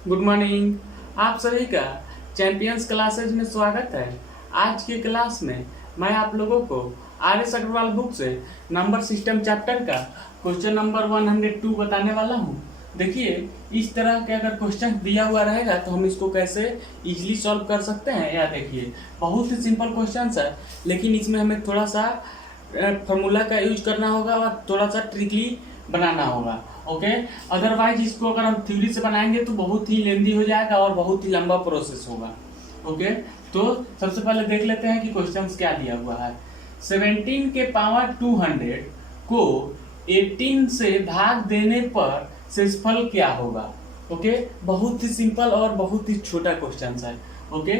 Good morning. आप सभी का चैंपियंस क्लासेज में स्वागत है। आज की क्लास में मैं आप लोगों को आर एस अग्रवाल बुक से नंबर सिस्टम चैप्टर का क्वेश्चन नंबर 102 बताने वाला हूं। देखिए, इस तरह के अगर क्वेश्चन दिया हुआ रहेगा तो हम इसको कैसे इजीली सॉल्व कर सकते हैं। या देखिए, बहुत ही सिंपल क्वेश्चन है, लेकिन इसमें हमें थोड़ा सा फॉर्मूला का यूज करना होगा और थोड़ा सा ट्रिकली बनाना होगा। ओके, अदरवाइज इसको अगर हम थ्योरी से बनाएंगे तो बहुत ही लेंदी हो जाएगा और बहुत ही लंबा प्रोसेस होगा। ओके, तो सबसे पहले देख लेते हैं कि क्वेश्चंस क्या दिया हुआ है। 17 के पावर 200 को 18 से भाग देने पर शेषफल क्या होगा। ओके, बहुत ही सिंपल और बहुत ही छोटा क्वेश्चन है। ओके,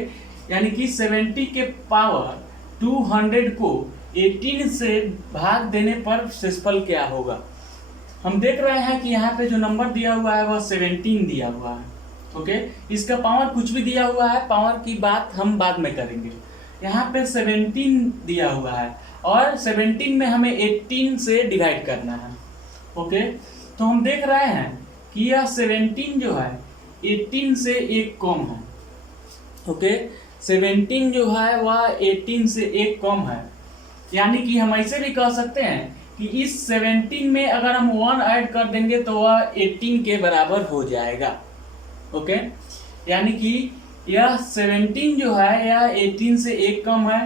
यानी कि 70 के पावर 200 को 18 से भाग देने पर शेषफल क्या होगा। हम देख रहे हैं कि यहाँ पे जो नंबर दिया हुआ है वह 17 दिया हुआ है। ओके, इसका पावर कुछ भी दिया हुआ है, पावर की बात हम बाद में करेंगे। यहाँ पे 17 दिया हुआ है और 17 में हमें 18 से डिवाइड करना है। ओके, तो हम देख रहे हैं कि यह 17 जो है 18 से एक कम है। ओके, 17 जो है वह 18 से एक कम है, यानी कि हम ऐसे भी कह सकते हैं कि इस 17 में अगर हम 1 ऐड कर देंगे तो वह 18 के बराबर हो जाएगा। ओके, यानी कि यह 17 जो है यह 18 से एक कम है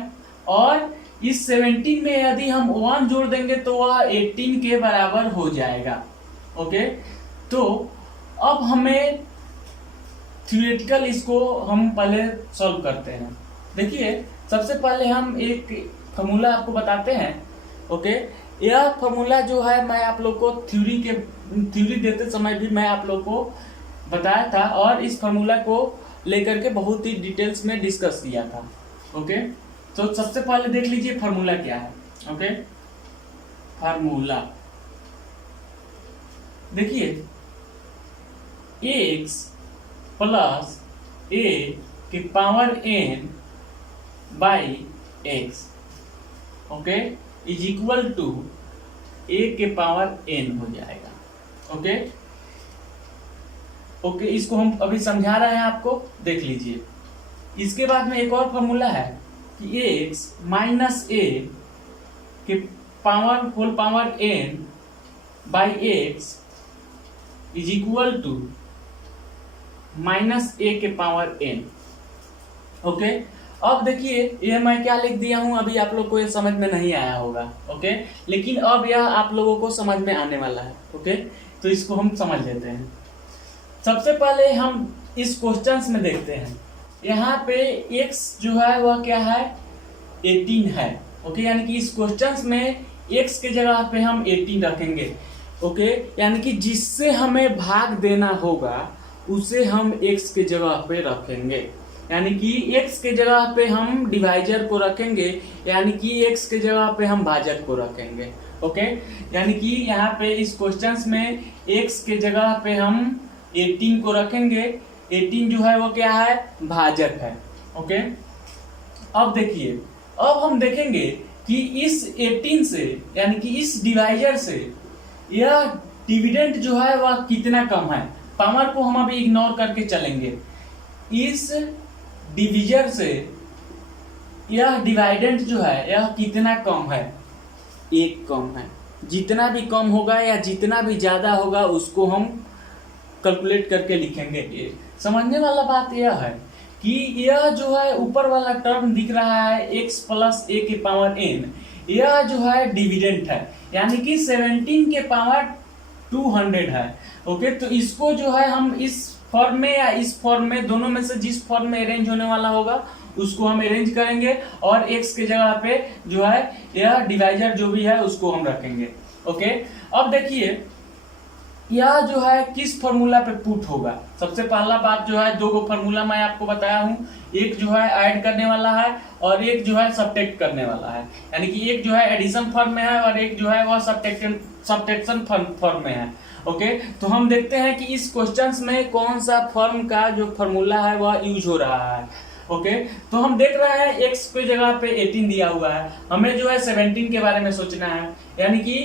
और इस 17 में यदि हम 1 जोड़ देंगे तो वह 18 के बराबर हो जाएगा। ओके, तो अब हमें थ्योरेटिकल इसको हम पहले सॉल्व करते हैं। देखिए, सबसे पहले हम एक फॉर्मूला आपको बताते हैं। ओके, यह फॉर्मूला जो है मैं आप लोग को थ्योरी देते समय भी मैं आप लोग को बताया था और इस फॉर्मूला को लेकर के बहुत ही डिटेल्स में डिस्कस किया था। ओके, तो सबसे पहले देख लीजिए फॉर्मूला क्या है। ओके, फॉर्मूला देखिए, x प्लस a के power n by x okay is equal to a के पावर n हो जाएगा। ओके ओके, इसको हम अभी समझा रहे हैं आपको, देख लीजिए। इसके बाद में एक और फॉर्मूला है कि x माइनस a के power whole power n by x is equal to minus a के पावर n। ओके, अब देखिए ये मैं क्या लिख दिया हूं, अभी आप लोग को ये समझ में नहीं आया होगा। ओके, लेकिन अब यह आप लोगों को समझ में आने वाला है। ओके, तो इसको हम समझ लेते हैं। सबसे पहले हम इस क्वेश्चंस में देखते हैं, यहाँ पे x जो है वह क्या है 18 है। ओके, यानी कि इस क्वेश्चंस में x के जगह पे हम 18 रखेंगे। ओके, यानी कि जिससे हमें भाग देना होगा उसे हम x के जगह पे रखेंगे, यानी कि x के जगह पे हम डिवाइजर को रखेंगे, यानी कि x के जगह पे हम भाजक को रखेंगे। ओके, यानी कि यहाँ पे इस क्वेश्चंस में x के जगह पे हम 18 को रखेंगे। 18 जो है वो क्या है, भाजक है। ओके, अब देखिए, अब हम देखेंगे कि इस 18 से यानी कि इस डिवाइजर से यह डिविडेंड जो है वह कितना कम है। पावर को हम अभी इग्नोर करके चलेंगे। इस डिविजर से यह डिवाइडेंट जो है यह कितना कम है, एक कम है। जितना भी कम होगा या जितना भी ज्यादा होगा उसको हम कैलकुलेट करके लिखेंगे। ये समझने वाला बात यह है कि यह जो है ऊपर वाला टर्म दिख रहा है x प्लस a के पावर n, यह जो है डिविडेंट है, यानी कि 17 के पावर 200 है। ओके, तो इसको जो है हम इस फॉर्म में या इस फॉर्म में, दोनों में से जिस फॉर्म में अरेंज होने वाला होगा उसको हम अरेंज करेंगे और x के जगह पे जो है यह डिवाइजर जो भी है उसको हम रखेंगे। ओके, अब देखिए यह जो है किस फॉर्मूला पे पुट होगा। सबसे पहला बात जो है, दो गो फॉर्मूला मैं आपको बताया हूँ, एक जो है ऐड करने वाला है और एक जो है सब्ट्रैक्ट करने वाला है, यानी कि एक जो है एडिशन फॉर्म में है और एक जो है वह सब्ट्रैक्शन फॉर्म में है। ओके, तो हम देखते हैं कि इस क्वेश्चंस में कौन सा फॉर्म का जो फॉर्मूला है वह यूज हो रहा है। ओके, तो हम देख रहे हैं x के जगह पे 18 दिया हुआ है, हमें जो है 17 के बारे में सोचना है, यानी कि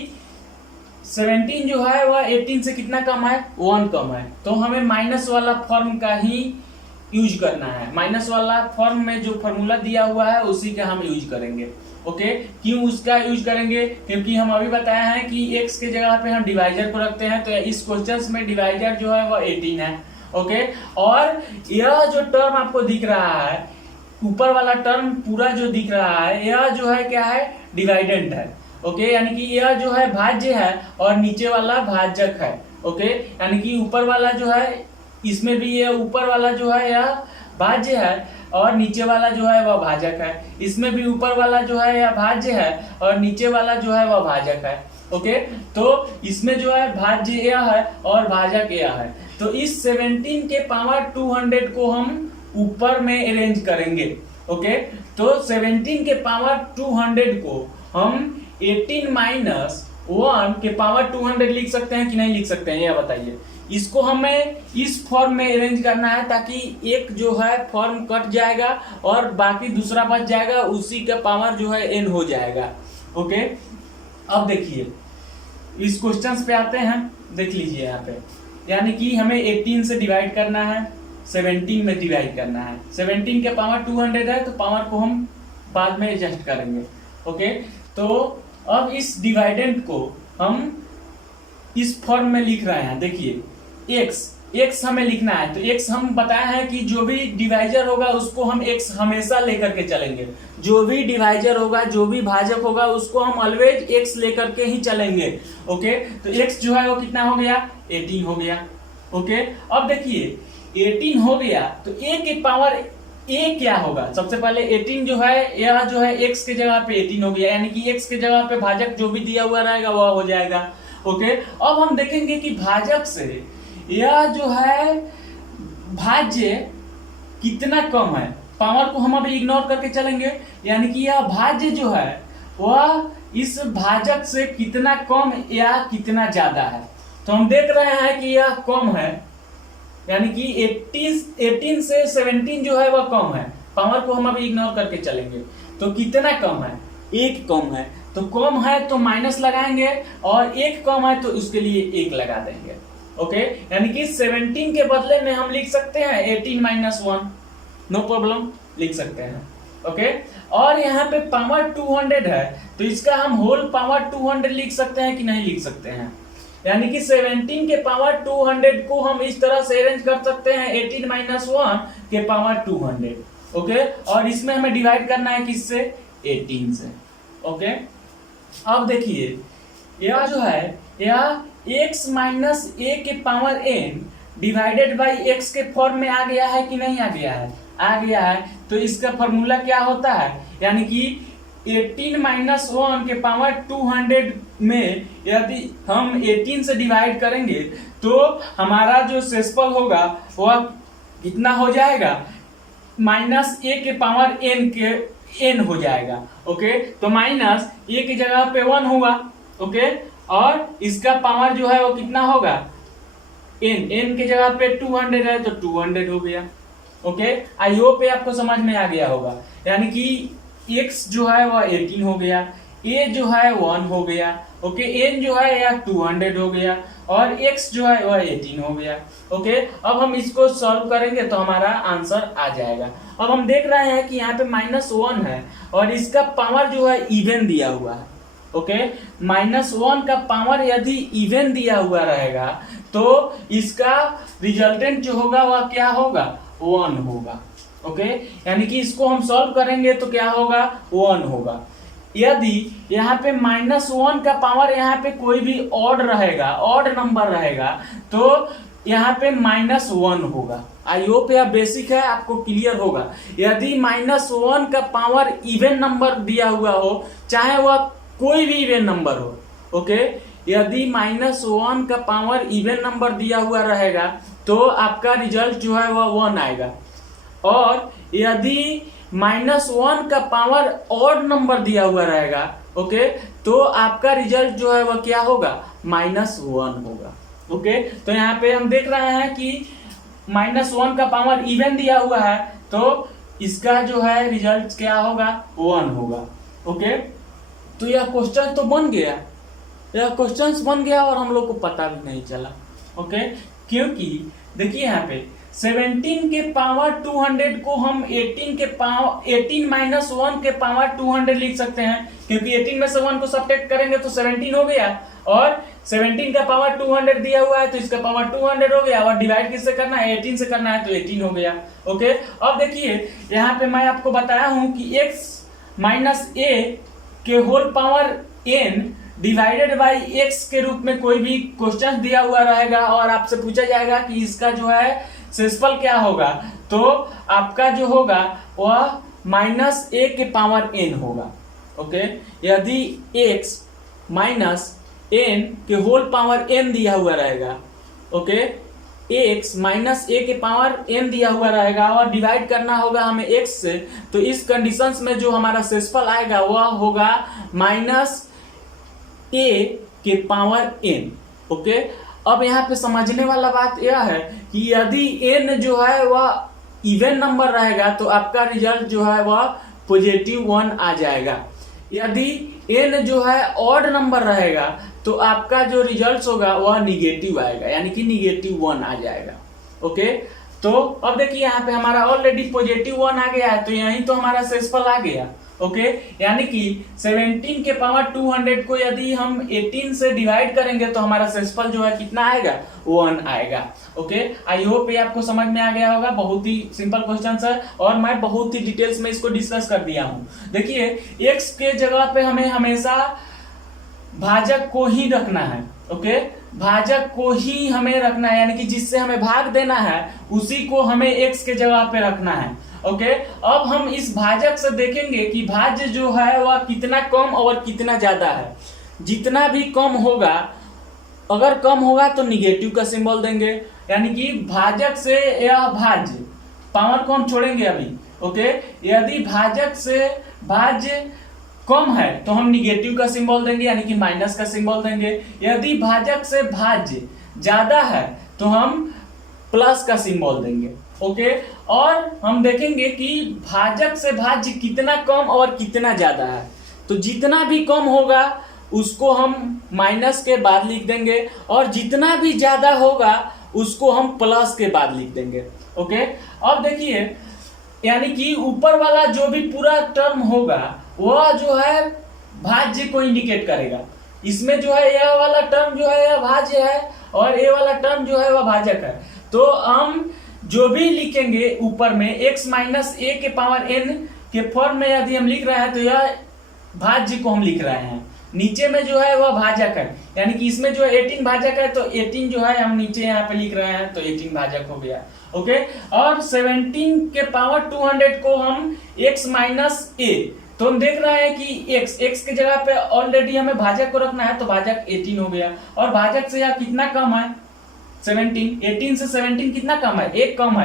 17 जो है वह 18 से कितना कम है, 1 कम है, तो हमें माइनस वाला फॉर्म का ही यूज करना है। माइनस वाला फॉर्म में जो फॉर्मूला दिया हुआ है उसी का हम यूज करेंगे। ओके, क्यों उसका यूज करेंगे, क्योंकि हम अभी बताया है कि x के जगह पे हम डिवाइजर को रखते हैं, तो इस क्वेश्चन में डिवाइजर जो है वह 18 है। ओके, और यह जो टर्म आपको दिख रहा है, ऊपर वाला टर्म पूरा जो दिख रहा है, यह जो है क्या है, डिवाइडेंट है। ओके, यानी कि यह जो है भाज्य है और नीचे वाला भाजक है। ओके, यानी कि ऊपर वाला जो है, इसमें भी ये ऊपर वाला जो है यह भाज्य है और नीचे वाला जो है वह भाजक है। इसमें भी ऊपर वाला जो है यह भाज्य है और नीचे वाला जो है वह भाजक है। ओके, तो इसमें जो है भाज्य यह है और भाजक यह है। तो इस 17 के पावर 200 को हम ऊपर में अरेंज करेंगे। ओके, तो 17 के पावर 200 को हम 18 माइनस 1 के पावर 200 लिख सकते हैं कि नहीं लिख सकते हैं, यह बताइए। इसको हमें इस फॉर्म में अरेंज करना है ताकि एक जो है फॉर्म कट जाएगा और बाकी दूसरा बच जाएगा, उसी का पावर जो है n हो जाएगा। ओके, अब देखिए इस क्वेश्चन पे आते हैं, देख लीजिए यहाँ पे, यानी कि हमें 18 से डिवाइड करना है, 17 में डिवाइड करना है। 17 के पावर 200 है, तो पावर को हम बाद में एडजस्ट करेंगे। ओके, तो अब इस डिवाइडेंट को हम इस फॉर्म में लिख रहे हैं। देखिए x हमें लिखना है, तो x हम बताया है कि जो भी डिवाइजर होगा उसको हम x हमेशा लेकर के चलेंगे। जो भी डिवाइजर होगा, जो भी भाजक होगा, उसको हम ऑलवेज x लेकर के ही चलेंगे। ओके, तो x जो है वो कितना हो गया, 18 हो गया। ओके, अब देखिए 18 हो गया तो a के पावर a क्या होगा, सबसे पहले 18 जो है, यह जो है x के जगह पे 18 हो गया, यानी कि x के जगह पे भाजक जो भी दिया हुआ रहेगा वह हो जाएगा। ओके, अब हम देखेंगे कि भाजक से यह जो है भाज्य कितना कम है, पावर को हम अभी इग्नोर करके चलेंगे, यानी कि यह भाज्य जो है वह इस भाजक से कितना कम या कितना ज्यादा है। तो हम देख रहे हैं कि यह कम है, यानी कि 18 से 17 जो है वह कम है, पावर को हम अभी इग्नोर करके चलेंगे। तो कितना कम है, 1 कम है, तो कम है तो माइनस लगाएंगे और 1 कम है तो उसके लिए 1 लगा देंगे। ओके, यानी कि 17 के बदले में हम लिख सकते हैं 18 माइनस 1, नो प्रॉब्लम, लिख सकते हैं। ओके, और यहाँ पे पावर 200 है, तो इसका हम होल पावर 200 लिख सकते हैं कि नहीं लिख सकते हैं, यानी कि 17 के पावर 200 को हम इस तरह से अरेंज कर सकते हैं 18 माइनस 1 के पावर 200। ओके, और इसमें हमें डिवाइड करना है किससे, 18 से। ओके, अब देखिए यह जो है यह x माइनस a के power n divided by x के फॉर्म में आ गया है कि नहीं आ गया है, आ गया है। तो इसका फॉर्मूला क्या होता है, यानी कि 18 माइनस 1 के पावर 200 में यदि हम 18 से डिवाइड करेंगे तो हमारा जो शेषफल होगा वह कितना हो जाएगा, माइनस a के पावर n के n हो जाएगा। ओके, तो माइनस a की जगह पे 1 होगा। ओके, और इसका पावर जो है वो कितना होगा, n के जगह पे 200 है तो 200 हो गया। ओके, आई होप आपको समझ में आ गया होगा, यानी कि x जो है वह 18 हो गया, a जो है 1 हो गया। ओके, n जो है यह 200 हो गया और x जो है वह 18 हो गया। ओके, अब हम इसको सॉल्व करेंगे तो हमारा आंसर आ जाएगा। अब हम देख रहे हैं कि यहाँ पे -1 है और इसका पावर जो है इवन दिया हुआ है। ओके, -1 का पावर यदि इवन दिया हुआ रहेगा तो इसका रिजल्टेंट जो होगा वह क्या होगा, 1 होगा। ओके, यानी कि इसको हम सॉल्व करेंगे तो क्या होगा, 1 होगा। यदि यहाँ पे -1 का पावर यहाँ पे कोई भी ऑड रहेगा, ऑड नंबर रहेगा, तो यहाँ पे -1 होगा। आई होप यह बेसिक है, आपको क्लियर होगा। यदि -1 का पावर इवन नंबर दिया हुआ हो, चाहे वह कोई भी इवन नंबर हो, ओके, यदि -1 का पावर इवन नंबर दिया हुआ रहेगा तो आपका रिजल्ट जो है वह 1 आएगा। और यदि -1 का पावर ऑड नंबर दिया हुआ रहेगा, ओके, तो आपका रिजल्ट जो है वह क्या होगा, -1 होगा। ओके, तो यहाँ पे हम देख रहे हैं कि -1 का पावर इवन दिया हुआ है, तो इसका जो है रिजल्ट क्या होगा, 1 होगा। ओके, तो यह क्वेश्चन तो बन गया। यह क्वेश्चंस बन गया और हम लोग को पता भी नहीं चला। ओके, क्योंकि देखिए यहाँ पे 17 के पावर 200 को हम 18 माइनस 1 के पावर 200 लिख सकते हैं, क्योंकि 18 में से 1 को सब्ट्रैक्ट करेंगे तो 17 हो गया, और 17 का पावर 200 दिया हुआ है तो इसका पावर 200 हो गया, और डिवाइड किससे करना है, 18 से करना है तो 18 हो गया। ओके, अब देखिए यहाँ पे मैं आपको बताया हूं कि x माइनस ए के whole power n divided by x के रूप में कोई भी क्वेश्चन दिया हुआ रहेगा और आपसे पूछा जाएगा कि इसका जो है शेषफल क्या होगा, तो आपका जो होगा वह माइनस ए के पावर n होगा। ओके, यदि x माइनस n के होल पावर n दिया हुआ रहेगा, ओके, x माइनस ए के पावर n दिया हुआ रहेगा और डिवाइड करना होगा हमें x से, तो इस कंडीशंस में जो हमारा शेषफल आएगा वह होगा माइनस a के पावर n। ओके, अब यहाँ पे समझने वाला बात यह है कि यदि n जो है वह इवन नंबर रहेगा तो आपका रिजल्ट जो है वह +1 आ जाएगा। यदि n जो है ऑड नंबर रहेगा तो आपका जो रिजल्ट होगा वह निगेटिव आएगा, यानी कि -1 आ जाएगा। ओके, तो अब देखिए यहाँ पे हमारा ऑलरेडी +1 आ गया है, तो यही तो हमारा शेषफल आ गया। ओके, यानी कि 17 के पावर 200 को यदि हम 18 से डिवाइड करेंगे तो हमारा शेषफल जो है कितना आएगा, 1 आएगा। ओके, आई होप ये आपको समझ में आ गया होगा। बहुत ही सिंपल क्वेश्चन है और मैं बहुत ही डिटेल्स में इसको डिस्कस कर दिया हूं। देखिए x के जगह पे हमें हमेशा भाजक को ही रखना है। ओके, भाजक को ही हमें रखना है, यानी कि जिससे हमें भाग देना है उसी को हमें x के जगह पे रखना है। ओके, अब हम इस भाजक से देखेंगे कि भाज्य जो है वह कितना कम और कितना ज्यादा है। जितना भी कम होगा, अगर कम होगा तो निगेटिव का सिंबल देंगे, यानी कि भाजक से यह भाज्य, पावर को हम छोड़ेंगे अभी। ओके, यदि भाजक से भाज्य कम है तो हम निगेटिव का सिंबल देंगे, यानी कि माइनस का सिंबल देंगे। यदि भाजक से भाज्य ज्यादा है तो हम प्लस का सिंबल देंगे। ओके, और हम देखेंगे कि भाजक से भाज्य कितना कम और कितना ज्यादा है, तो जितना भी कम होगा उसको हम माइनस के बाद लिख देंगे और जितना भी ज्यादा होगा उसको हम प्लस के बाद लिख देंगे। ओके, अब देखिए यानी कि ऊपर वाला जो भी पूरा टर्म होगा वह जो है भाज्य को इंडिकेट करेगा। इसमें जो है यह वाला टर्म जो है यह भाज्य है और ये वाला टर्म जो है वह भाजक है। तो हम जो भी लिखेंगे ऊपर में x माइनस ए के पावर n के फॉर्म में यदि हम लिख रहे हैं तो यह भाज्य को हम लिख रहे हैं, नीचे में जो है वह भाजक है, यानी कि इसमें जो 18 भाजक है तो 18 जो है हम नीचे यहाँ पे लिख रहे हैं तो 18 भाजक हो गया। ओके, और 17 के पावर 200 को हम x माइनस ए, तो हम देख रहे हैं कि x के जगह पे ऑलरेडी हमें भाजक को रखना है तो भाजक 18 हो गया, और भाजक से यह कितना कम है, 17। 18 से 17 कितना कम है, एक कम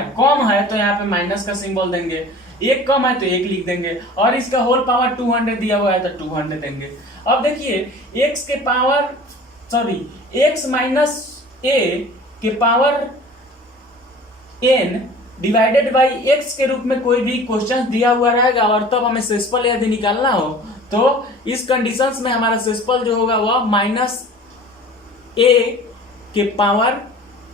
है तो यहाँ पे माइनस का सिंबल देंगे, एक कम है तो एक लिख देंगे, और इसका होल पावर 200 दिया हुआ है तो 200 देंगे। अब देखिए x माइनस ए के power n divided by x के रूप में कोई भी क्वेश्चन दिया हुआ रहेगा और तब हमें शेषफल यदि निकालना हो तो इस कंडीशंस में हमारा शेषफल जो होगा वह माइनस a के पावर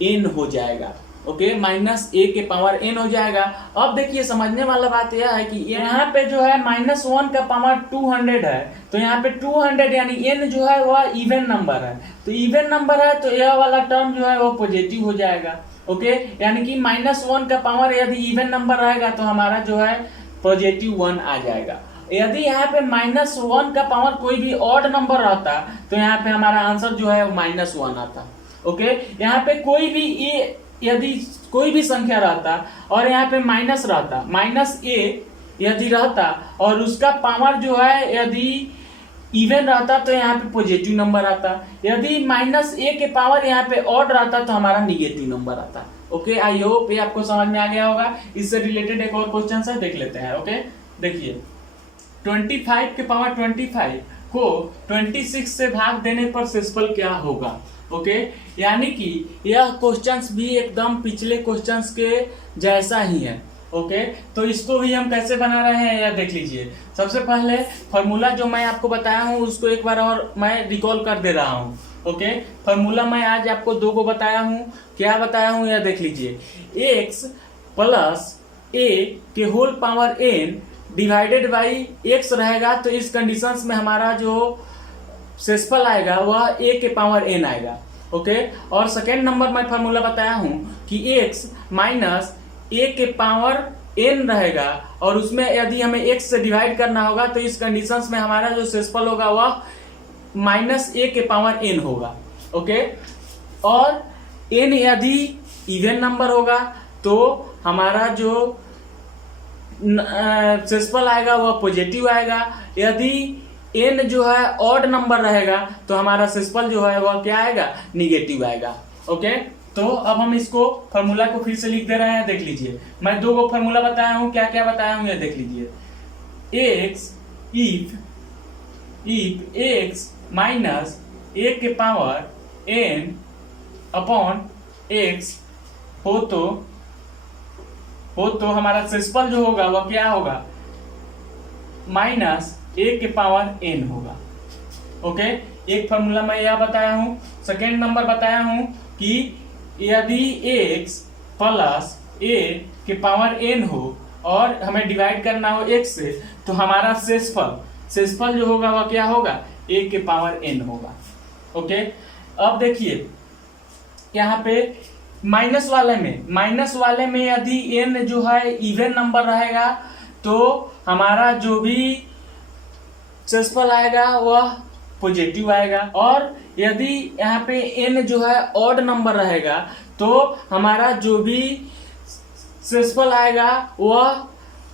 n हो जाएगा। ओके, माइनस ए के पावर n हो जाएगा। अब देखिए समझने वाला बात यह है कि यहाँ पे जो है -1 का पावर 200 है, तो यहाँ पे 200 यानी n जो है वह इवन नंबर है, तो इवन नंबर है तो यह वाला टर्म जो है वो पॉजिटिव हो जाएगा। ओके, यानी कि -1 का पावर यदि इवन नंबर रहेगा तो हमारा जो है +1 आ जाएगा। यदि यहाँ पे -1 का पावर कोई भी ऑड नंबर रहता तो यहाँ पे हमारा आंसर जो है -1 आता। ओके, यहाँ पे कोई भी यदि कोई भी संख्या रहता और यहाँ पे माइनस रहता, -a यदि रहता और उसका पावर जो है यदि इवन रहता तो यहाँ पे पॉजिटिव नंबर आता, यदि -a के पावर यहाँ पे ऑड रहता तो हमारा निगेटिव नंबर आता। ओके, आई होप ये आपको समझ में आ गया होगा। इससे रिलेटेड एक और क्वेश्चन है, देख लेते हैं। ओके, देखिए 25 के पावर 25 को 26 से भाग देने पर शेषफल क्या होगा। ओके, यानी कि यह क्वेश्चंस भी एकदम पिछले क्वेश्चंस के जैसा ही है। ओके, तो इसको भी हम कैसे बना रहे हैं यह देख लीजिए। सबसे पहले फार्मूला जो मैं आपको बताया हूँ उसको एक बार और मैं रिकॉल कर दे रहा हूँ। ओके, फार्मूला मैं आज आपको 2 को बताया हूँ। क्या बताया हूँ यह देख लीजिए। एक्स प्लस ए के whole power n divided by x रहेगा, तो इस कंडीशंस में हमारा जो शेषफल आएगा वह ए के पावर n आएगा। ओके, और सेकेंड नंबर मैं फार्मूला बताया हूं कि x माइनस ए के पावर n रहेगा, और उसमें यदि हमें x से डिवाइड करना होगा तो इस कंडीशंस में हमारा जो शेषफल होगा वह माइनस ए के पावर n होगा। ओके, और n यदि इवन नंबर होगा तो हमारा जो शेषफल आएगा वह पॉजिटिव आएगा। यदि n जो है ऑड नंबर रहेगा तो हमारा शेषफल जो है वह क्या आएगा, निगेटिव आएगा। ओके, तो अब हम इसको फार्मूला को फिर से लिख दे रहे हैं, देख लीजिए। मैं 2 को फार्मूला बताया हूं, क्या क्या बताया हूं ये देख लीजिए। X if x minus a के पावर n अपॉन एक्स हो तो हमारा शेषफल जो होगा वह क्या होगा, माइनस ए के पावर n होगा। ओके, एक फार्मूला मैं यह बताया हूं। सेकेंड नंबर बताया हूं कि यदि x प्लस ए के पावर n हो और हमें डिवाइड करना हो x से, तो हमारा शेषफल जो होगा वह क्या होगा, a के पावर n होगा। ओके, अब देखिए यहाँ पे माइनस वाले में यदि n जो है इवन नंबर रहेगा तो हमारा जो भी शेषफल आएगा वह पॉजिटिव आएगा, और यदि यहाँ पे n जो है ऑड नंबर रहेगा तो हमारा जो भी शेषफल आएगा वह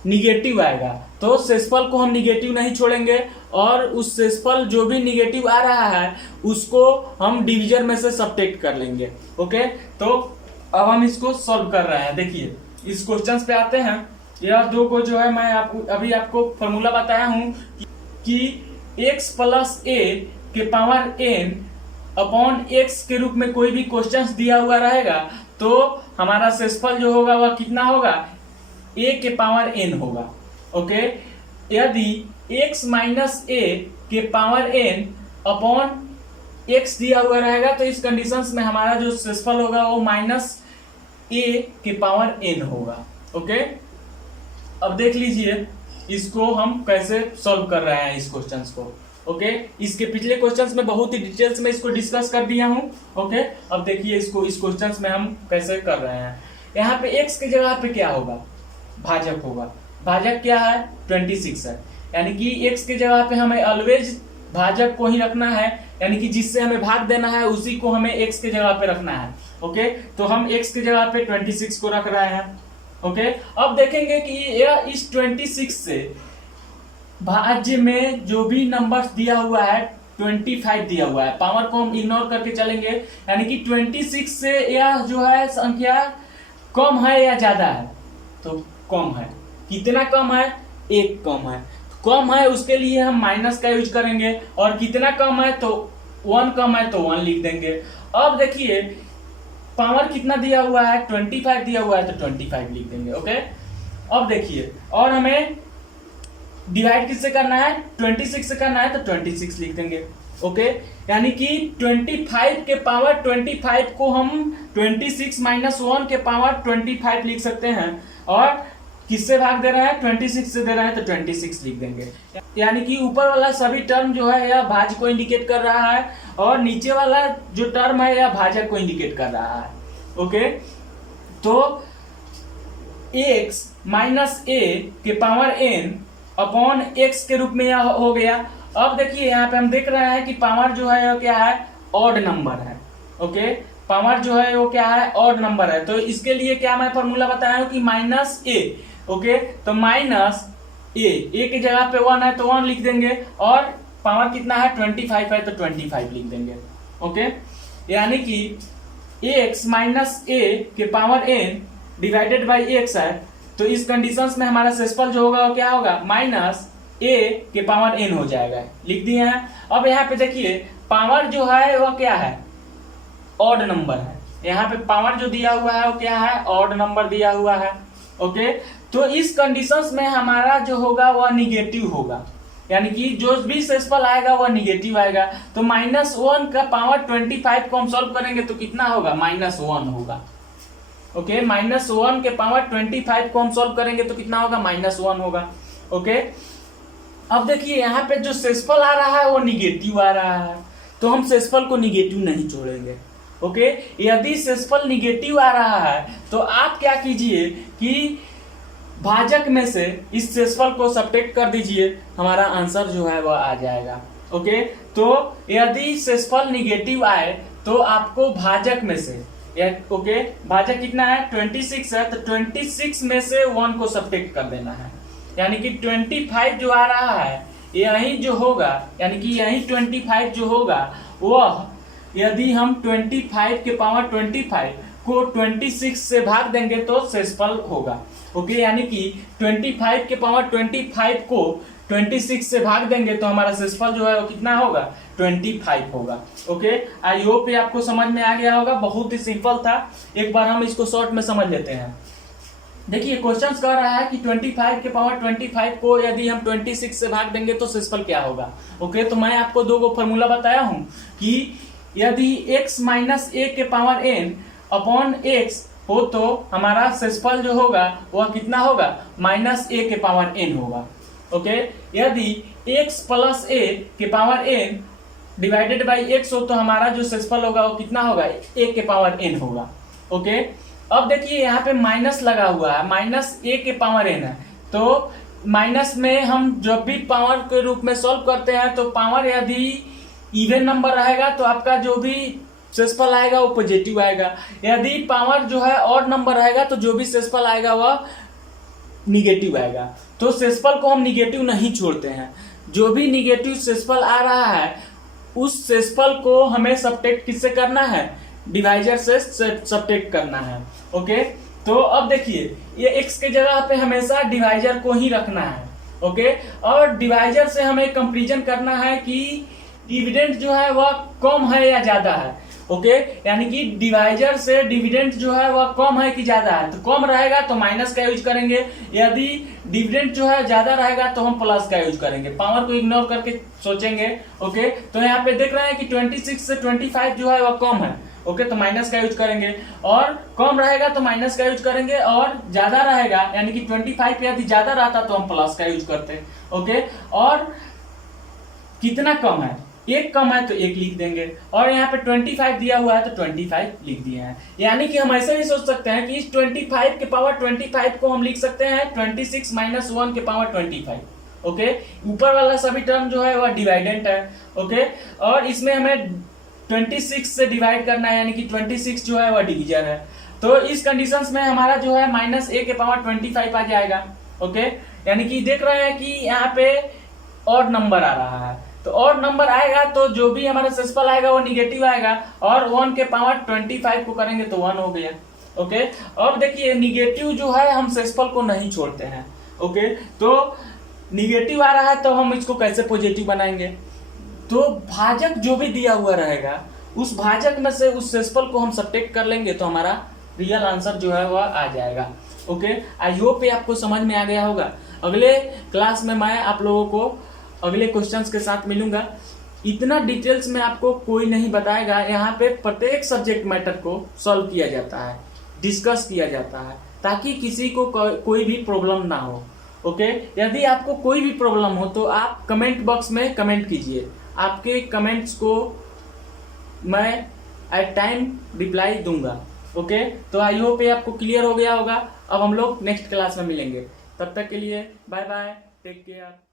निगेटिव आएगा। तो शेषफल को हम निगेटिव नहीं छोड़ेंगे, और उस शेषफल जो भी निगेटिव आ रहा है उसको हम डिवीजन में से सब्ट्रैक्ट कर लेंगे। ओके, तो अब हम इसको सॉल्व कर रहे हैं। देखिए इस क्वेश्चन पे आते हैं। यह 2 को जो है मैं अभी आपको फॉर्मूला बताया हूं कि x प्लस ए के पावर n अपॉन x के रूप में कोई भी क्वेश्चन दिया हुआ रहेगा तो हमारा शेषफल जो होगा वह कितना होगा, a के पावर n होगा। ओके, यदि x माइनस ए के पावर n अपॉन x दिया हुआ रहेगा तो इस कंडीशंस में हमारा जो शेषफल होगा वो माइनस a के पावर n होगा। ओके, अब देख लीजिए इसको हम कैसे सॉल्व कर रहे हैं इस क्वेश्चंस को। ओके, इसके पिछले क्वेश्चंस में बहुत ही डिटेल्स में इसको डिस्कस कर दिया हूं। ओके, अब देखिए इसको इस क्वेश्चंस में हम कैसे कर रहे हैं। यहाँ पे x की जगह पे क्या होगा, भाजक होगा। भाजक क्या है, 26 है, यानी कि x की जगह पे हमें ऑलवेज भाजक को ही रखना है, यानी कि जिससे हमें भाग देना है उसी को हमें x की जगह पे रखना है। ओके, तो हम x की जगह पे 26 को रख रहे हैं। ओके, अब देखेंगे कि यह इस 26 से भाज्य में जो भी नंबर्स दिया हुआ है 25 दिया हुआ है, पावर को हम इग्नोर करके चलेंगे, यानी कि 26 से यह जो है संख्या कम है या ज्यादा है, तो कम है। कितना कम है, 1 कम है। कम है उसके लिए हम माइनस का यूज करेंगे, और कितना कम है तो 1 कम है तो 1 लिख देंगे। अब देखिए पावर कितना दिया हुआ है, 25 दिया हुआ है तो 25 लिख देंगे। ओके, अब देखिए और हमें डिवाइड किससे करना है, 26 से करना है तो 26 लिख देंगे। ओके, यानी कि 25 के पावर 25 को हम 26 माइनस 1 के पावर 25 लिख सकते हैं, और किससे भाग दे रहे हैं, 26 से दे रहे हैं तो 26 लिख देंगे। यानी कि ऊपर वाला सभी टर्म जो है यह भाज्य को इंडिकेट कर रहा है, और नीचे वाला जो टर्म है यह भाजक को इंडिकेट कर रहा है। ओके, तो x माइनस ए के पावर n अपॉन x के रूप में यह हो गया। अब देखिए यहाँ पे हम देख रहे हैं कि पावर जो है वो क्या है, ऑड नंबर है। ओके, पावर जो है वो क्या है, ऑड नंबर है। तो इसके लिए क्या मैं फॉर्मूला बताया हूँ कि माइनस ए। ओके, तो माइनस ए की जगह पे 1 है तो 1 लिख देंगे, और पावर कितना है 25 है तो 25 लिख देंगे। ओके, यानी कि x माइनस ए के power n divided by x है, तो इस कंडीशंस में हमारा शेषफल जो होगा वो क्या होगा, माइनस a के पावर n हो जाएगा। लिख दिए हैं। अब यहाँ पे देखिए पावर जो है वो क्या है, ऑड नंबर है। यहाँ पे पावर जो दिया हुआ है वो क्या है, ऑड नंबर दिया हुआ है। ओके, तो इस कंडीशंस में हमारा जो होगा वह निगेटिव होगा, यानी कि जो भी सेसफल आएगा वह निगेटिव आएगा। तो -1 का पावर 25 को हम सॉल्व करेंगे तो कितना होगा, -1 होगा। ओके, -1 के पावर 25 को हम सॉल्व करेंगे तो कितना होगा, -1 होगा। ओके, अब देखिए यहाँ पे जो सेसफल आ रहा है वो निगेटिव आ रहा है, तो हम सेसफल को निगेटिव नहीं छोड़ेंगे। ओके, यदि सेसफल निगेटिव आ रहा है तो आप क्या कीजिए कि भाजक में से इस सेसफल को सब्ट्रैक्ट कर दीजिए, हमारा आंसर जो है वह आ जाएगा। ओके, तो यदि सेसफल निगेटिव आए तो आपको भाजक में से ओके, भाजक कितना है, 26 है, तो 26 में से 1 को सब्ट्रैक्ट कर देना है, यानी कि 25 जो आ रहा है यही जो होगा, यानी कि यही 25 जो होगा वह यदि हम 25 के पावर 25 को 26 से भाग देंगे तो सेसफल होगा। ओके, यानी कि 25 के पावर 25 को 26 से भाग देंगे तो हमारा सेसफल जो है वो कितना होगा, 25 होगा। ओके, आई होप ये आपको समझ में आ गया होगा, बहुत ही सिंपल था। एक बार हम इसको शॉर्ट में समझ लेते हैं। देखिए क्वेश्चन कह रहा है कि 25 के पावर 25 को यदि हम 26 से भाग देंगे तो सेसफल क्या होगा। ओके, तो मैं आपको दो गो फॉर्मूला बताया हूं कि यदि x माइनस a के पावर n अपॉन x हो तो हमारा सेसफल जो होगा वह कितना होगा, -a के पावर n होगा। ओके, यदि x प्लस a के power n divided by x हो तो हमारा जो सेसफल होगा वो कितना होगा, a के पावर n होगा। ओके, अब देखिए यहाँ पे माइनस लगा हुआ है, -a के पावर n है, तो माइनस में हम जब भी पावर के रूप में सॉल्व करते हैं तो पावर यदि इवन नंबर रहेगा तो आपका जो भी सेसफल आएगा वो पॉजिटिव आएगा, यदि पावर जो है ऑड नंबर रहेगा तो जो भी सेसफल आएगा वह निगेटिव आएगा। तो सेसफल को हम निगेटिव नहीं छोड़ते हैं, जो भी निगेटिव सेसफल आ रहा है उस सेसफल को हमें सब्ट्रैक्ट किससे करना है, डिवाइजर से सब्ट्रैक्ट करना है। ओके, तो अब देखिए ये x के जगह पे हमेशा डिवाइजर को ही रखना है। ओके, और डिवाइजर से हमें कंपैरिजन करना है कि डिविडेंड जो है वह कम है या ज्यादा है। ओके, यानी कि डिवाइजर से डिविडेंड जो है वह कम है कि ज्यादा है, तो कम रहेगा तो माइनस का यूज करेंगे, यदि डिविडेंड जो है ज्यादा रहेगा तो हम प्लस का यूज करेंगे, पावर को इग्नोर करके सोचेंगे। ओके, तो यहाँ पे देख रहे हैं कि 26 से 25 जो है वह कम है। ओके, तो माइनस का यूज करेंगे, और कम रहेगा तो माइनस का यूज करेंगे, और ज्यादा रहेगा यानी कि 25 यदि ज्यादा रहता तो हम प्लस का यूज करते। ओके, और कितना कम है, एक कम है तो एक लिख देंगे, और यहाँ पे 25 दिया हुआ है तो 25 लिख दिए हैं। यानी कि हम ऐसे भी सोच सकते हैं कि इस 25 के पावर 25 को हम लिख सकते हैं 26 माइनस 1 के पावर 25। ओके, ऊपर वाला सभी टर्म जो है वह डिवाइडेंट है। ओके, और इसमें हमें 26 से डिवाइड करना है, यानी कि 26 जो है वह डिवीजर है, तो इस कंडीशंस में हमारा जो है -a के पावर 25 आ जाएगा। ओके, यानी कि देख रहे हैं कि यहाँ पे ऑड नंबर आ रहा है, तो ऑड नंबर आएगा तो जो भी हमारा सेसफल आएगा वो निगेटिव आएगा, और 1 के पावर 25 को करेंगे तो 1 हो गया। ओके, अब देखिए निगेटिव जो है हम सेसफल को नहीं छोड़ते हैं। ओके, तो निगेटिव आ रहा है तो हम इसको कैसे पॉजिटिव बनाएंगे, तो भाजक जो भी दिया हुआ रहेगा उस भाजक में से उस सेसफल को हम सब्ट्रैक्ट कर लेंगे तो हमारा रियल आंसर जो है वह आ जाएगा। ओके, आई होप ये आपको समझ में आ गया होगा। अगले क्लास में मैं आप लोगों को अगले क्वेश्चंस के साथ मिलूंगा। इतना डिटेल्स में आपको कोई नहीं बताएगा, यहाँ पे प्रत्येक सब्जेक्ट मैटर को सॉल्व किया जाता है, डिस्कस किया जाता है, ताकि किसी को कोई भी प्रॉब्लम ना हो। ओके, यदि आपको कोई भी प्रॉब्लम हो तो आप कमेंट बॉक्स में कमेंट कीजिए, आपके कमेंट्स को मैं एट टाइम रिप्लाई दूंगा। ओके, तो आई होप ये आपको क्लियर हो गया होगा। अब हम लोग नेक्स्ट क्लास में मिलेंगे, तब तक के लिए बाय बाय, टेक केयर।